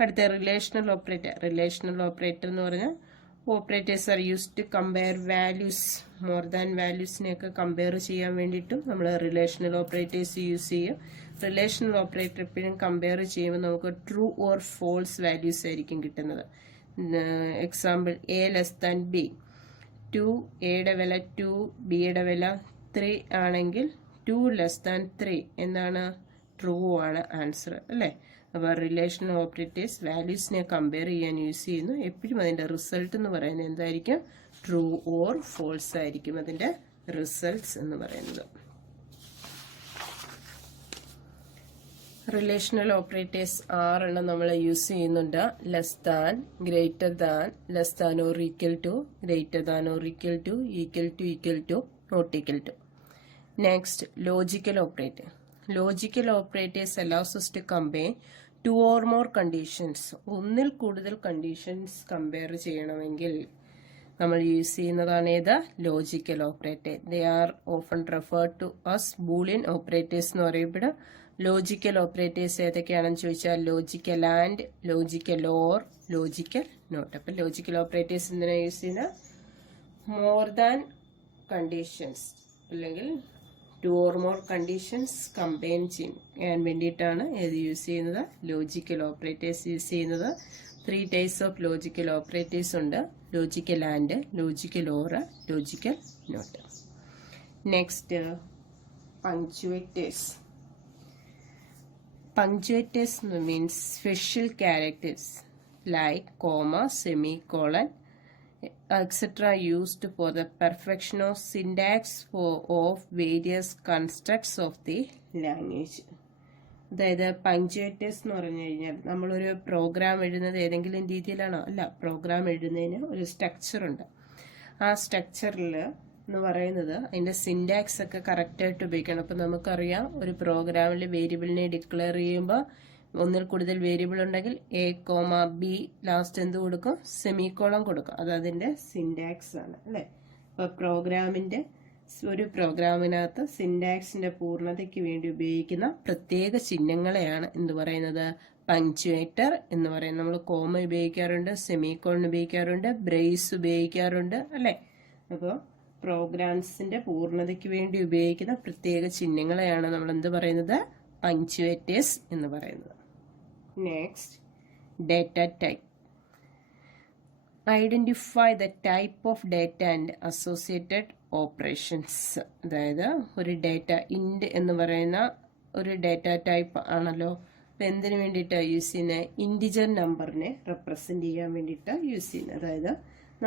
അടുത്ത relational operator. Relational operator എന്ന് പറഞ്ഞാൽ operators are use to compare values, more than വാല്യൂസിനെയൊക്കെ കമ്പയർ ചെയ്യാൻ വേണ്ടിയിട്ടും നമ്മൾ റിലേഷണൽ ഓപ്പറേറ്റേഴ്സ് യൂസ് ചെയ്യും. റിലേഷണൽ ഓപ്പറേറ്റർ എപ്പോഴും കമ്പയർ ചെയ്യുമ്പോൾ നമുക്ക് ട്രൂ ഓർ ഫോൾസ് വാല്യൂസ് ആയിരിക്കും കിട്ടുന്നത്. Example A less than B. 2 എയുടെ വില 2, ബിയുടെ വില 3 ആണെങ്കിൽ 2 ലെസ് ദാൻ 3 എന്താണ്? ട്രൂ ആണ് ആൻസർ അല്ലേ. അപ്പോൾ റിലേഷണൽ ഓപ്പറേറ്റേഴ്സ് വാല്യൂസിനെ കമ്പയർ ചെയ്യാൻ യൂസ് ചെയ്യുന്നു. എപ്പോഴും അതിൻ്റെ റിസൾട്ട് എന്ന് പറയുന്നത് എന്തായിരിക്കും? ട്രൂ ഓർ ഫോൾസ് ആയിരിക്കും അതിൻ്റെ റിസൾട്ട്സ് എന്ന് പറയുന്നത്. റിലേഷണൽ ഓപ്പറേറ്റേഴ്സ് 6 എണ്ണം നമ്മൾ യൂസ് ചെയ്യുന്നുണ്ട്. Less than, greater than, less than or equal to, greater than or equal to, equal to, not equal to. Next logical operator. Logical operators allows us to compare 2 or more conditions. ഒന്നിൽ കൂടുതൽ conditions compare ചെയ്യണമെങ്കിൽ നമ്മൾ use ചെയ്യുന്നതാണ് ഏത്? Logical operator. They are often referred to as Boolean operators എന്ന് പറയപ്പെടും. Logical operators ഏതൊക്കെയാണെന്ന് ചോദിച്ചാൽ logical and, logical or, logical not. അപ്പം ലോജിക്കൽ ഓപ്പറേറ്റേഴ്സ് എന്തിനാ യൂസ് ചെയ്യുന്നത്? മോർ ദാൻ കണ്ടീഷൻസ് അല്ലെങ്കിൽ 2 or more conditions കമ്പൈൻ ചെയ്യാൻ വേണ്ടിയിട്ടാണ് ഏത് യൂസ് ചെയ്യുന്നത്? ലോജിക്കൽ ഓപ്പറേറ്റേഴ്സ് യൂസ് ചെയ്യുന്നത്. 3 types ഓഫ് ലോജിക്കൽ ഓപ്പറേറ്റേഴ്സ് ഉണ്ട്. Logical and, logical or, logical not. Next punctuators. Punctuators means special characters like comma, semicolon, etc. used for the perfection of syntax of various constructs of the language. അതായത് punctuators എന്ന് പറഞ്ഞു കഴിഞ്ഞാൽ നമ്മളൊരു programme എഴുതുന്നത് ഏതെങ്കിലും രീതിയിലാണോ? അല്ല, പ്രോഗ്രാം എഴുതുന്നതിന് ഒരു സ്ട്രക്ചർ ഉണ്ട്. ആ സ്ട്രക്ചറിൽ എന്ന് പറയുന്നത് അതിൻ്റെ സിൻടാക്സ് ഒക്കെ കറക്റ്റായിട്ട് ഉപയോഗിക്കണം. അപ്പം നമുക്കറിയാം ഒരു പ്രോഗ്രാമിൽ വേരിയബിളിനെ ഡിക്ലെയർ ചെയ്യുമ്പോൾ ഒന്നിൽ കൂടുതൽ വേരിയബിൾ ഉണ്ടെങ്കിൽ എ കോമ ബി ലാസ്റ്റ് എന്ത് കൊടുക്കും? സെമിക്കോളം കൊടുക്കും. അത് അതിൻ്റെ സിൻടാക്സ് ആണ് അല്ലേ. അപ്പോൾ ഒരു പ്രോഗ്രാമിനകത്ത് സിൻടാക്സിന്റെ പൂർണ്ണതയ്ക്ക് വേണ്ടി ഉപയോഗിക്കുന്ന പ്രത്യേക ചിഹ്നങ്ങളെയാണ് എന്ത് പറയുന്നത്? പങ്ക്ച്വേറ്റർ എന്ന് പറയുന്നത്. നമ്മൾ കോമ ഉപയോഗിക്കാറുണ്ട്, സെമിക്കോളൻ ഉപയോഗിക്കാറുണ്ട്, ബ്രേസ് ഉപയോഗിക്കാറുണ്ട് അല്ലേ. അപ്പോൾ പ്രോഗ്രാംസിന്റെ പൂർണ്ണതയ്ക്ക് വേണ്ടി ഉപയോഗിക്കുന്ന പ്രത്യേക ചിഹ്നങ്ങളെയാണ് നമ്മൾ എന്ത് പറയുന്നത്? പങ്ക്ച്വേറ്റേഴ്സ് എന്ന് പറയുന്നത്. Next data type. Identify the type of data and associated operations. അതായത് ഒരു ഡേറ്റ ഇൻഡ് എന്ന് പറയുന്ന ഒരു ഡേറ്റ ടൈപ്പ് ആണല്ലോ. അപ്പം എന്തിനു വേണ്ടിയിട്ടാണ് യൂസ് ചെയ്യുന്നത്? ഇൻഡിജർ നമ്പറിനെ റെപ്രസെന്റ് ചെയ്യാൻ വേണ്ടിയിട്ടാണ് യൂസ് ചെയ്യുന്നത്. അതായത്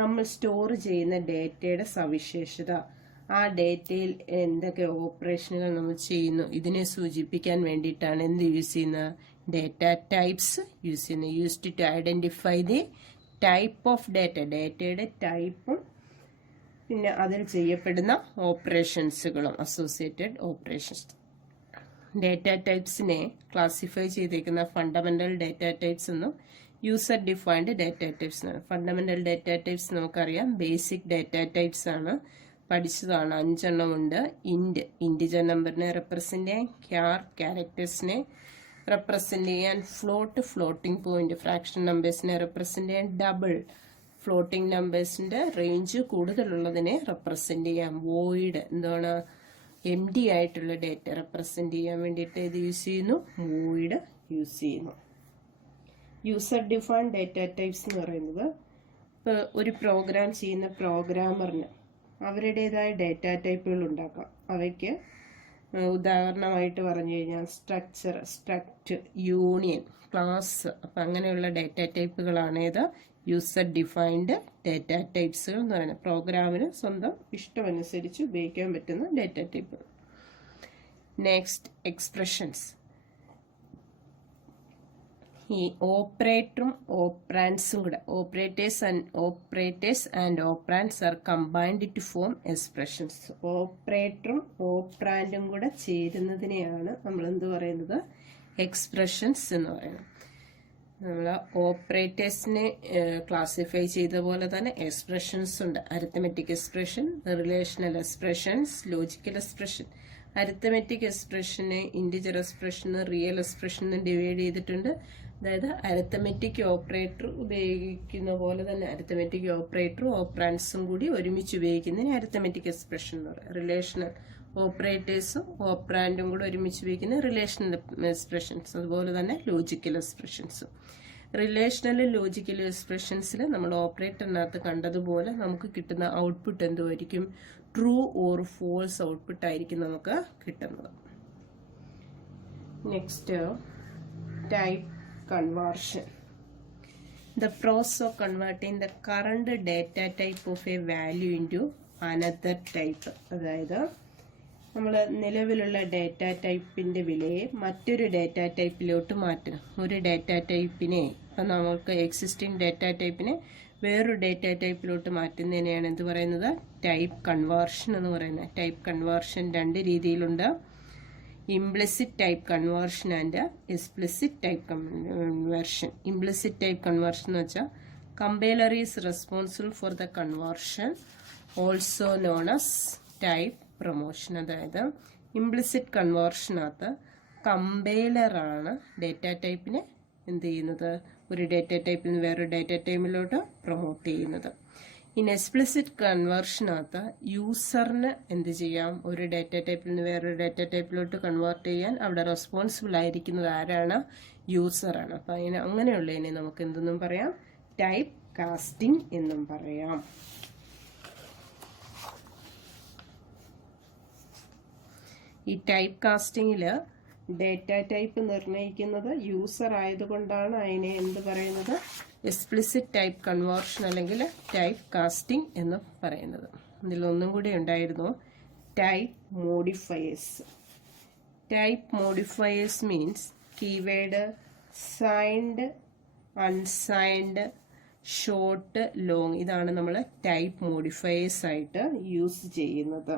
നമ്മൾ സ്റ്റോർ ചെയ്യുന്ന ഡേറ്റയുടെ സവിശേഷത, ആ ഡേറ്റയിൽ എന്തൊക്കെ ഓപ്പറേഷനുകൾ നമ്മൾ ചെയ്യുന്നു, ഇതിനെ സൂചിപ്പിക്കാൻ വേണ്ടിയിട്ടാണ് എന്ത് യൂസ് ചെയ്യുന്നത്? ഡേറ്റ ടൈപ്സ് യൂസ് ചെയ്യുന്നത്. Used to identify the type of data, ഡേറ്റയുടെ ടൈപ്പും പിന്നെ അതിൽ ചെയ്യപ്പെടുന്ന ഓപ്പറേഷൻസുകളും അസോസിയേറ്റഡ് ഓപ്പറേഷൻസ്. ഡേറ്റ ടൈപ്സിനെ ക്ലാസിഫൈ ചെയ്തേക്കുന്ന ഫണ്ടമെന്റൽ ഡേറ്റ ടൈപ്സ് എന്നും യൂസർ ഡിഫൈൻഡ് ഡേറ്റ ടൈപ്സ് ആണ്. ഫണ്ടമെന്റൽ ഡേറ്റ ടൈപ്സ് നമുക്കറിയാം ബേസിക് ഡേറ്റ ടൈപ്സ് ആണ്, പഠിച്ചതാണ്. 5 എണ്ണം ഉണ്ട്. ഇൻഡിജർ നമ്പറിനെ റെപ്രസെന്റ് ചെയ്യാൻ, ക്യാരക്ടേഴ്സിനെ റെപ്രസെന്റ് ചെയ്യാൻ, ഫ്ലോട്ടിംഗ് പോയിന്റ്, ഫ്രാക്ഷൻ നമ്പേഴ്സിനെ റെപ്രസെന്റ് ചെയ്യാൻ, ഡബിൾ ഫ്ലോട്ടിംഗ് നമ്പേഴ്സിന്റെ റേഞ്ച് കൂടുതലുള്ളതിനെ റെപ്രസെന്റ് ചെയ്യാം. വോയിഡ് എന്താണ്? എം ഡി ആയിട്ടുള്ള ഡേറ്റ റെപ്രസെന്റ് ചെയ്യാൻ വേണ്ടിയിട്ട് ഇത് യൂസ് ചെയ്യുന്നു, വോയിഡ് യൂസ് ചെയ്യുന്നു. യൂസർ ഡിഫൈൻഡ് ഡേറ്റ ടൈപ്സ് എന്ന് പറയുന്നത് ഇപ്പോൾ ഒരു പ്രോഗ്രാം ചെയ്യുന്ന പ്രോഗ്രാമറിന് അവരുടേതായ ഡേറ്റ ടൈപ്പുകൾ ഉണ്ടാക്കാം. അവയ്ക്ക് ഉദാഹരണമായിട്ട് പറഞ്ഞു കഴിഞ്ഞാൽ സ്ട്രക്ചർ, സ്ട്രക്റ്റ്, യൂണിയൻ, ക്ലാസ്, അപ്പം അങ്ങനെയുള്ള ഡേറ്റ ടൈപ്പുകളാണ് ഏത്? യൂസർ ഡിഫൈൻഡ് ഡേറ്റ ടൈപ്സുകൾ എന്ന് പറയുന്നത്. പ്രോഗ്രാമിന് സ്വന്തം ഇഷ്ടമനുസരിച്ച് ഉപയോഗിക്കാൻ പറ്റുന്ന ഡേറ്റ ടൈപ്പ്. Next expressions. ഈ ഓപ്പറേറ്ററും ഓപ്പറാൻഡ്സും കൂടെ, operators and operands are combined to form expressions. ഓപ്പറേറ്ററും ഓപ്പറാൻഡും കൂടെ ചേരുന്നതിനെയാണ് നമ്മൾ എന്ത് പറയുന്നത്? എക്സ്പ്രഷൻസ് എന്ന് പറയുന്നത്. നമ്മൾ ഓപ്പറേറ്റേഴ്സിനെ ക്ലാസിഫൈ ചെയ്ത പോലെ തന്നെ എക്സ്പ്രഷൻസ് ഉണ്ട്. Arithmetic expression, relational expressions, logical expression. Arithmetic എക്സ്പ്രഷനെ ഇൻറ്റിജർ എക്സ്പ്രഷന് റിയൽ എക്സ്പ്രഷന് ഡിവൈഡ് ചെയ്തിട്ടുണ്ട്. അതായത് അരിത്തമെറ്റിക് ഓപ്പറേറ്റർ ഉപയോഗിക്കുന്ന പോലെ തന്നെ അരിത്തമെറ്റിക് ഓപ്പറേറ്ററും ഓപ്പറാൻഡ്സും കൂടി ഒരുമിച്ച് ഉപയോഗിക്കുന്നതിന് അരിത്തമെറ്റിക് എക്സ്പ്രഷൻ എന്ന് പറയും. റിലേഷണൽ ഓപ്പറേറ്റേഴ്സും ഓപ്പറാൻഡും കൂടി ഒരുമിച്ച് ഉപയോഗിക്കുന്ന റിലേഷണൽ എക്സ്പ്രഷൻസ്. അതുപോലെ തന്നെ ലോജിക്കൽ എക്സ്പ്രഷൻസും. റിലേഷണലും ലോജിക്കലും എക്സ്പ്രഷൻസിൽ നമ്മൾ ഓപ്പറേറ്ററിനകത്ത് കണ്ടതുപോലെ നമുക്ക് കിട്ടുന്ന ഔട്ട്പുട്ട് എന്തുമായിരിക്കും? ട്രൂ ഓർ ഫോൾസ് ഔട്ട്പുട്ട് ആയിരിക്കും നമുക്ക് കിട്ടുന്നത്. Next, type conversion. The process of converting the current data type of a value into another type. അതായത് നമ്മൾ നിലവിലുള്ള ഡാറ്റ ടൈപ്പിൻ്റെ വിലയെ മറ്റൊരു ഡാറ്റ ടൈപ്പിലോട്ട് മാറ്റണം. ഒരു ഡാറ്റ ടൈപ്പിനെ ഇപ്പം നമുക്ക് എക്സിസ്റ്റിംഗ് ഡാറ്റ ടൈപ്പിനെ വേറൊരു ഡാറ്റ ടൈപ്പിലോട്ട് മാറ്റുന്നതിനെയാണ് എന്ത് പറയുന്നത്? ടൈപ്പ് കൺവേർഷൻ എന്ന് പറയുന്നത്. ടൈപ്പ് കൺവേർഷൻ രണ്ട് രീതിയിലുണ്ട്. Implicit type conversion and explicit type conversion. Implicit type conversion എന്ന് വെച്ചാൽ compiler is responsible for the conversion, also known as type promotion. അതായത് ഇംപ്ലിസിറ്റ് കൺവേർഷനകത്ത് കമ്പൈലറാണ് ഡേറ്റ ടൈപ്പിനെ എന്ത് ചെയ്യുന്നത്? ഒരു ഡേറ്റ ടൈപ്പിൽ നിന്ന് വേറൊരു ഡേറ്റ ടൈപ്പിലോട്ട് പ്രൊമോട്ട് ചെയ്യുന്നത്. ഇൻ എക്സ്പ്ലിസിറ്റ് കൺവേർഷനകത്ത് യൂസറിന് എന്ത് ചെയ്യാം? ഒരു ഡേറ്റ ടൈപ്പിൽ നിന്ന് വേറൊരു ഡേറ്റ ടൈപ്പിലോട്ട് കൺവേർട്ട് ചെയ്യാൻ അവിടെ റെസ്പോൺസിബിൾ ആയിരിക്കുന്നത് ആരാണ്? യൂസറാണ്. അപ്പം അങ്ങനെയുള്ളതിനെ നമുക്ക് എന്തെന്നും പറയാം? ടൈപ്പ് കാസ്റ്റിംഗ് എന്നും പറയാം. ഈ ടൈപ്പ് കാസ്റ്റിംഗിൽ ഡേറ്റ ടൈപ്പ് നിർണ്ണയിക്കുന്നത് യൂസർ ആയതുകൊണ്ടാണ് അതിനെ എന്ത് പറയുന്നത്? എക്സ്പ്ലിസിറ്റ് ടൈപ്പ് കൺവേർഷൻ അല്ലെങ്കിൽ ടൈപ്പ് കാസ്റ്റിംഗ് എന്ന് പറയുന്നത്. ഇതിലൊന്നും കൂടി ഉണ്ടായിരുന്നു, type modifiers. Type modifiers means keyword signed, unsigned, short, long. ഇതാണ് നമ്മൾ ടൈപ്പ് മോഡിഫയേഴ്സ് ആയിട്ട് യൂസ് ചെയ്യുന്നത്.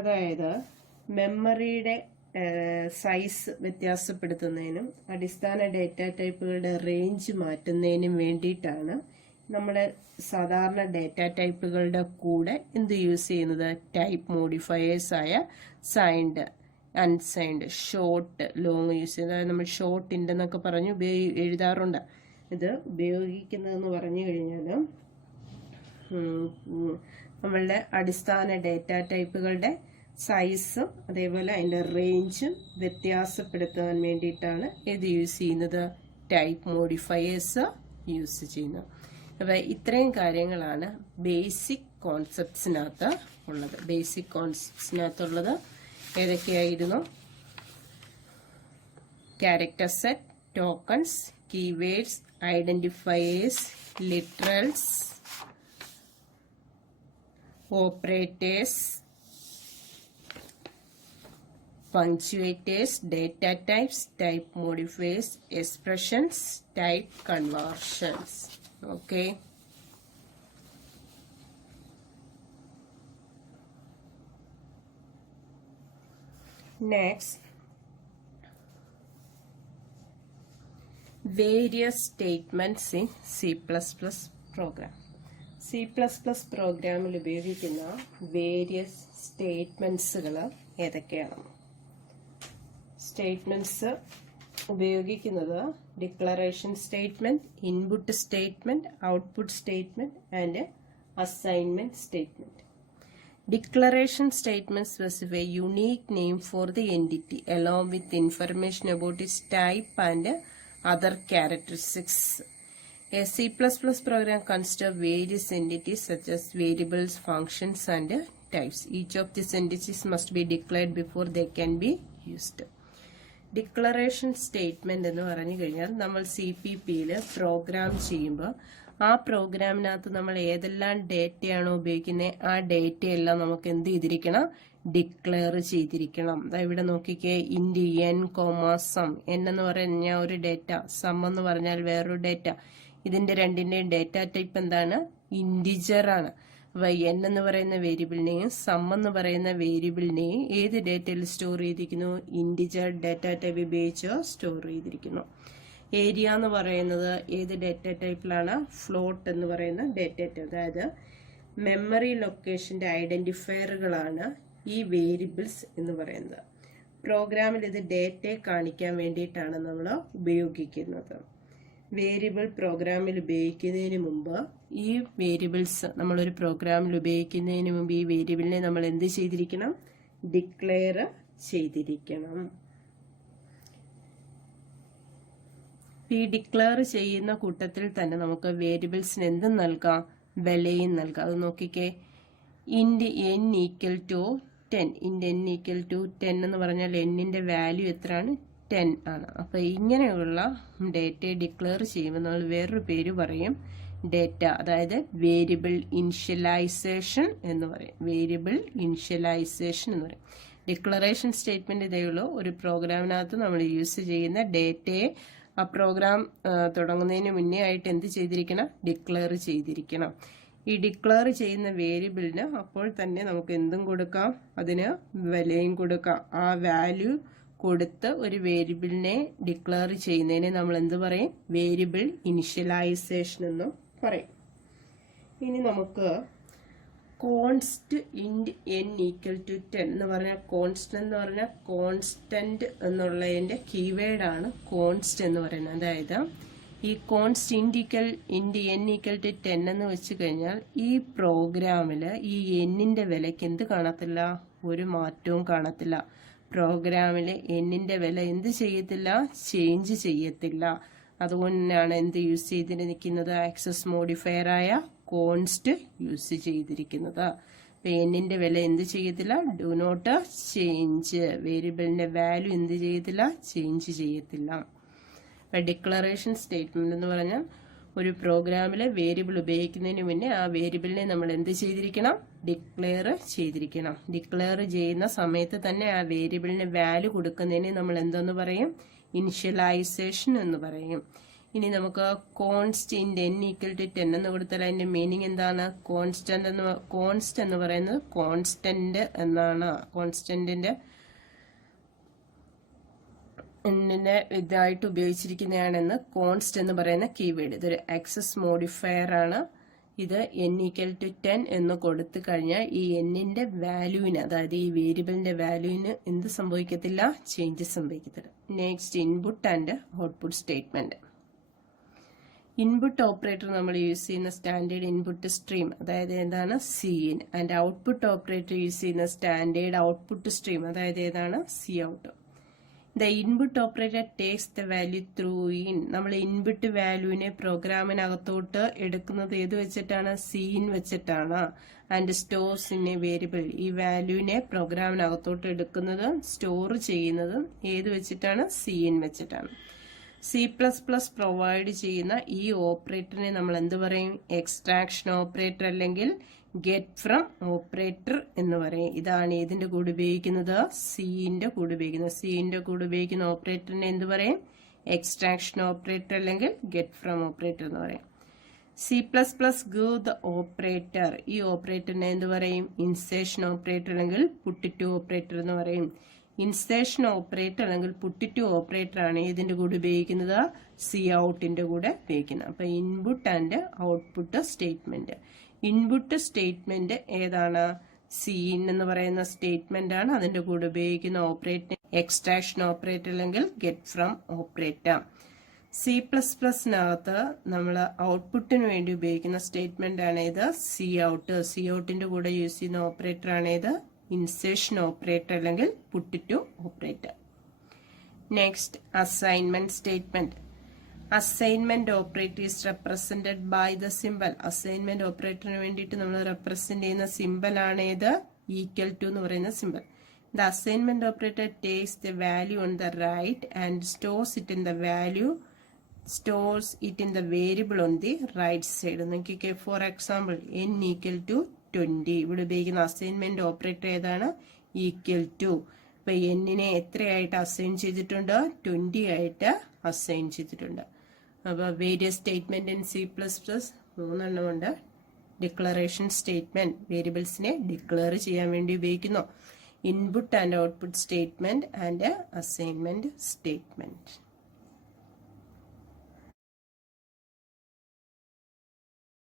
അതായത് മെമ്മറിയുടെ സൈസ് വ്യത്യാസപ്പെടുത്തുന്നതിനും അടിസ്ഥാന ഡേറ്റ ടൈപ്പുകളുടെ റേഞ്ച് മാറ്റുന്നതിനും വേണ്ടിയിട്ടാണ് നമ്മൾ സാധാരണ ഡേറ്റ ടൈപ്പുകളുടെ കൂടെ എന്ത് യൂസ് ചെയ്യുന്നത്? ടൈപ്പ് മോഡിഫയേഴ്സ് ആയ signed, unsigned, short, long use ചെയ്യുന്നത്. അതായത് നമ്മൾ ഷോർട്ട് ഇൻഡ് എന്നൊക്കെ പറഞ്ഞ് എഴുതാറുണ്ട്. ഇത് ഉപയോഗിക്കുന്നതെന്ന് പറഞ്ഞു കഴിഞ്ഞാൽ നമ്മളുടെ അടിസ്ഥാന ഡേറ്റ ടൈപ്പുകളുടെ സൈസും അതേപോലെ അതിൻ്റെ റേഞ്ചും വ്യത്യാസപ്പെടുത്താൻ വേണ്ടിയിട്ടാണ് ഇത് യൂസ് ചെയ്യുന്നത്? ടൈപ്പ് മോഡിഫയേഴ്സ് യൂസ് ചെയ്യുന്നത്. അപ്പോൾ ഇത്രയും കാര്യങ്ങളാണ് ബേസിക് കോൺസെപ്റ്റ്സിനകത്ത് ഉള്ളത്. ബേസിക് കോൺസെപ്റ്റ്സിനകത്തുള്ളത് ഏതൊക്കെയായിരുന്നു? Character set, tokens, keywords, identifiers, literals, operators, punctuators, data types, type modifiers, expressions, type conversions. Okay. Next, various statements in C++ program. C++ പ്രോഗ്രാമിൽ ഉപയോഗിക്കുന്ന വേരിയസ് സ്റ്റേറ്റ്മെൻറ്റ്സുകൾ ഏതൊക്കെയാണ്? സ്റ്റേറ്റ്മെൻറ്റ്സ് ഉപയോഗിക്കുന്നത് declaration statement, input statement, output statement and assignment statement. Declaration statements specify unique name for the entity along with information about its type and other characteristics. A C++ program consists of various entities such as variables, functions and types. Each of these entities must be declared before they can be used. Declaration statement എന്ന് പറഞ്ഞു കഴിഞ്ഞാൽ നമ്മൾ CPP-യിൽ programme ചെയ്യുമ്പോൾ ആ പ്രോഗ്രാമിനകത്ത് നമ്മൾ ഏതെല്ലാം ഡേറ്റയാണോ ഉപയോഗിക്കുന്നത് ആ ഡേറ്റയെല്ലാം നമുക്ക് എന്ത് ചെയ്തിരിക്കണം? ഡിക്ലെയർ ചെയ്തിരിക്കണം. ഇവിടെ നോക്കിക്കേ, ഇൻഡ് n, സം. n എന്ന് പറഞ്ഞാൽ ഒരു ഡേറ്റ, സം എന്ന് പറഞ്ഞാൽ വേറൊരു ഡേറ്റ. ഇതിന്റെ രണ്ടിന്റെയും ഡേറ്റ ടൈപ്പ് എന്താണ്? ഇൻഡിജർ ആണ്. അപ്പൊ n എന്ന് പറയുന്ന വേരിയബിളിനെയും സം എന്ന് പറയുന്ന വേരിയബിളിനെയും ഏത് ഡേറ്റയിൽ സ്റ്റോർ ചെയ്തിരിക്കുന്നു? ഇൻഡിജർ ഡേറ്റ ടൈപ്പ് ഉപയോഗിച്ച് സ്റ്റോർ ചെയ്തിരിക്കുന്നു. ഏരിയ എന്ന് പറയുന്നത് ഏത് ഡേറ്റ ടൈപ്പിലാണ്? ഫ്ലോട്ട് എന്ന് പറയുന്ന ഡേറ്റ ടൈപ്പ്. അതായത് മെമ്മറി ലൊക്കേഷന്റെ ഐഡന്റിഫയറുകളാണ് ഈ വേരിയബിൾസ് എന്ന് പറയുന്നത്. പ്രോഗ്രാമിൽ ഇത് ഡേറ്റയെ കാണിക്കാൻ വേണ്ടിയിട്ടാണ് നമ്മൾ ഉപയോഗിക്കുന്നത്. വേരിയബിൾ പ്രോഗ്രാമിൽ ഉപയോഗിക്കുന്നതിന് മുമ്പ് ഈ വേരിയബിൾസ് നമ്മളൊരു പ്രോഗ്രാമിൽ ഉപയോഗിക്കുന്നതിന് മുമ്പ് ഈ വേരിയബിളിനെ നമ്മൾ എന്ത് ചെയ്തിരിക്കണം? ഡിക്ലെയർ ചെയ്തിരിക്കണം. ഈ ഡിക്ലെയർ ചെയ്യുന്ന കൂട്ടത്തിൽ തന്നെ നമുക്ക് വേരിയബിൾസിന് എന്തും നൽകാം? വിലയും നൽകാം. അത് നോക്കിക്കേ. ഇൻഡ് n ഈക്വൽ ടു 10. ഇൻഡ് n ഈക്വൽ ടു 10 എന്ന് പറഞ്ഞാൽ എന്നിന്റെ വാല്യൂ എത്രയാണ്? 10 ആണ്. അപ്പൊ ഇങ്ങനെയുള്ള ഡേറ്റയെ ഡിക്ലെയർ ചെയ്യുമ്പോൾ നമ്മൾ വേറൊരു പേര് പറയും ഡേറ്റ, അതായത് വേരിയബിൾ ഇനിഷ്യലൈസേഷൻ എന്ന് പറയും. വേരിയബിൾ ഇനിഷ്യലൈസേഷൻ എന്ന് പറയും. ഡിക്ലറേഷൻ സ്റ്റേറ്റ്മെന്റ് ഇതേ ഉള്ളൂ. ഒരു പ്രോഗ്രാമിനകത്ത് നമ്മൾ യൂസ് ചെയ്യുന്ന ഡേറ്റയെ ആ പ്രോഗ്രാം തുടങ്ങുന്നതിന് മുന്നേ ആയിട്ട് എന്ത് ചെയ്തിരിക്കണം? ഡിക്ലെയർ ചെയ്തിരിക്കണം. ഈ ഡിക്ലെയർ ചെയ്യുന്ന വേരിയബിളിന് അപ്പോൾ തന്നെ നമുക്ക് എന്തും കൊടുക്കാം? അതിന് വിലയും കൊടുക്കാം. ആ വാല്യൂ കൊടുത്ത് ഒരു വേരിയബിളിനെ ഡിക്ലെയർ ചെയ്യുന്നതിനെ നമ്മൾ എന്ത് പറയും? വേരിയബിൾ ഇനിഷ്യലൈസേഷൻ എന്നും പറയും. ഇനി നമുക്ക് കോൺസ്റ്റ് ഇൻഡ് n ഈക്വൽ ടു 10 എന്ന് പറഞ്ഞാൽ കോൺസ്റ്റന്റ് എന്ന് പറഞ്ഞാൽ കോൺസ്റ്റന്റ് എന്നുള്ളതിന്റെ കീവേഡ് ആണ് കോൺസ്റ്റ് എന്ന് പറയുന്നത്. അതായത് ഈ കോൺസ്റ്റ് ഇൻഡ് n ഈക്വൽ ടു 10 എന്ന് വെച്ച് കഴിഞ്ഞാൽ ഈ പ്രോഗ്രാമിൽ ഈ എന്നിന്റെ വിലയ്ക്ക് എന്ത് കാണത്തില്ല? ഒരു മാറ്റവും കാണത്തില്ല. പ്രോഗ്രാമിൽ എന്നിന്റെ വില എന്ത് ചെയ്യത്തില്ല? ചേഞ്ച് ചെയ്യത്തില്ല. അതുകൊണ്ടാണ് എന്ത് യൂസ് ചെയ്തിരിക്കുന്നത്? ആക്സസ് മോഡിഫയർ ആയ കോൺസ്റ്റ് യൂസ് ചെയ്തിരിക്കുന്നത്. അപ്പൊ എന്നിന്റെ വില എന്ത് ചെയ്യത്തില്ല? Do not change. വേരിയബിളിന്റെ വാല്യൂ എന്ത് ചെയ്യത്തില്ല? ചേഞ്ച് ചെയ്യത്തില്ല. അപ്പൊ ഡിക്ലറേഷൻ സ്റ്റേറ്റ്മെന്റ് എന്ന് പറഞ്ഞാൽ ഒരു പ്രോഗ്രാമിലെ വേരിയബിൾ ഉപയോഗിക്കുന്നതിന് മുന്നേ ആ വേരിയബിളിനെ നമ്മൾ എന്ത് ചെയ്തിരിക്കണം? ഡിക്ലെയർ ചെയ്തിരിക്കണം. ഡിക്ലെയർ ചെയ്യുന്ന സമയത്ത് തന്നെ ആ വേരിയബിളിന് വാല്യൂ കൊടുക്കുന്നതിന് നമ്മൾ എന്തെന്ന് പറയും? ഇനിഷ്യലൈസേഷൻ എന്ന് പറയും. ഇനി നമുക്ക് കോൺസ്റ്റ് ഇൻഡ് n ഈക്വൽ ടു 10 എന്ന് കൊടുത്താൽ അതിന്റെ മീനിങ് എന്താണ്? കോൺസ്റ്റ് എന്ന് പറയുന്നത് കോൺസ്റ്റന്റ് എന്നാണ്. കോൺസ്റ്റന്റിന്റെ ഇതായിട്ട് ഉപയോഗിച്ചിരിക്കുന്നതാണെന്ന് കോൺസ്റ്റ് എന്ന് പറയുന്ന കീവേഡ്. ഇതൊരു ആക്സസ് മോഡിഫയർ ആണ്. ഇത് n ഈക്വൽ ടു 10 എന്ന് കൊടുത്തു കഴിഞ്ഞാൽ ഈ എന്നിന്റെ വാല്യൂവിന്, അതായത് ഈ വേരിയബിളിന്റെ വാല്യൂവിന് എന്ത് സംഭവിക്കത്തില്ല? ചേഞ്ചസ് സംഭവിക്കത്തില്ല. Next, input and output statement. Input operator നമ്മൾ യൂസ് ചെയ്യുന്ന സ്റ്റാൻഡേർഡ് ഇൻപുട്ട് സ്ട്രീം, അതായത് ഏതാണ്? സിഇൻ. ആൻഡ് ഔട്ട്പുട്ട് ഓപ്പറേറ്റർ യൂസ് ചെയ്യുന്ന സ്റ്റാൻഡേർഡ് ഔട്ട്പുട്ട് സ്ട്രീം, അതായത് ഏതാണ്? C out. The input operator takes the value through in. നമ്മൾ ഇൻപുട്ട് വാല്യൂവിനെ പ്രോഗ്രാമിനകത്തോട്ട് എടുക്കുന്നത് ഏത് വെച്ചിട്ടാണ്? സിഇൻ വെച്ചിട്ടാണ്. And stores in A variable. ഈ വാല്യൂവിനെ പ്രോഗ്രാമിനകത്തോട്ട് എടുക്കുന്നത് സ്റ്റോർ ചെയ്യുന്നത് ഏത് വെച്ചിട്ടാണ്? സിഇൻ വെച്ചിട്ടാണ്. C++ പ്രൊവൈഡ് ചെയ്യുന്ന ഈ ഓപ്പറേറ്ററിനെ നമ്മൾ എന്ത് പറയും? എക്സ്ട്രാക്ഷൻ ഓപ്പറേറ്റർ അല്ലെങ്കിൽ ഗെറ്റ് ഫ്രം ഓപ്പറേറ്റർ എന്ന് പറയും. ഇതാണ് ഏതിന്റെ കൂടെ ഉപയോഗിക്കുന്നത്? സിന്റെ കൂടെ ഉപയോഗിക്കുന്നത്. സിന്റെ കൂടെ ഉപയോഗിക്കുന്ന ഓപ്പറേറ്ററിനെ എന്ത് പറയും? എക്സ്ട്രാക്ഷൻ ഓപ്പറേറ്റർ അല്ലെങ്കിൽ ഗെറ്റ് ഫ്രം ഓപ്പറേറ്റർ എന്ന് പറയും. C++ give the operator. ഈ ഓപ്പറേറ്ററിനെ എന്ത് പറയും? ഇൻസേർഷൻ ഓപ്പറേറ്റർ അല്ലെങ്കിൽ പുട്ട് ടു ഓപ്പറേറ്റർ എന്ന് പറയും. ഇൻസേർഷൻ ഓപ്പറേറ്റർ അല്ലെങ്കിൽ പുട്ട് ടു ഓപ്പറേറ്റർ ആണ് ഇതിന്റെ കൂടെ ഉപയോഗിക്കുന്നത്? സി ഔട്ടിന്റെ കൂടെ ഉപയോഗിക്കുന്നത്. അപ്പൊ input and output statement. Input statement ഏതാണ്? സിഇൻ എന്ന് പറയുന്ന സ്റ്റേറ്റ്മെന്റ് ആണ്. അതിന്റെ കൂടെ ഉപയോഗിക്കുന്ന ഓപ്പറേറ്റർ എക്സ്ട്രാക്ഷൻ ഓപ്പറേറ്റർ അല്ലെങ്കിൽ ഗെറ്റ് ഫ്രം ഓപ്പറേറ്റർ. C++നകത്ത് നമ്മൾ ഔട്ട്പുട്ടിന് വേണ്ടി ഉപയോഗിക്കുന്ന സ്റ്റേറ്റ്മെന്റ് ആണ് ഇത് സി ഔട്ട്. സി ഔട്ടിന്റെ കൂടെ യൂസ് ചെയ്യുന്ന ഓപ്പറേറ്റർ ആണ് ഇത് ഇൻസേർഷൻ ഓപ്പറേറ്റർ അല്ലെങ്കിൽ put to operator. Next, assignment statement. Assignment operator is represented by the symbol. Assignment ഓപ്പറേറ്ററിന് വേണ്ടിയിട്ട് നമ്മൾ റെപ്രസെന്റ് ചെയ്യുന്ന സിമ്പൽ ആണ് ഇത് ഈക്വൽ ടു എന്ന് പറയുന്ന symbol. The assignment operator takes the value on the right and stores it in the variable on the right side. നോക്കിക്കേ, for example n equal to 20. ഇവിടെ ഉപയോഗിക്കുന്ന അസൈൻമെന്റ് ഓപ്പറേറ്റർ ഏതാണ്? Equal to. ഇപ്പൊ എന്നിനെ എത്രയായിട്ട് assign ചെയ്തിട്ടുണ്ട്? 20 ആയിട്ട് അസൈൻ ചെയ്തിട്ടുണ്ട്. അപ്പൊ വേരിയസ് സ്റ്റേറ്റ്മെന്റ് ഇൻ C++ 3 ഉണ്ട്. ഡിക്ലറേഷൻ സ്റ്റേറ്റ്മെന്റ് വേരിയബിൾസിനെ ഡിക്ലെയർ ചെയ്യാൻ വേണ്ടി ഉപയോഗിക്കുന്നു. Input and output statement and assignment statement.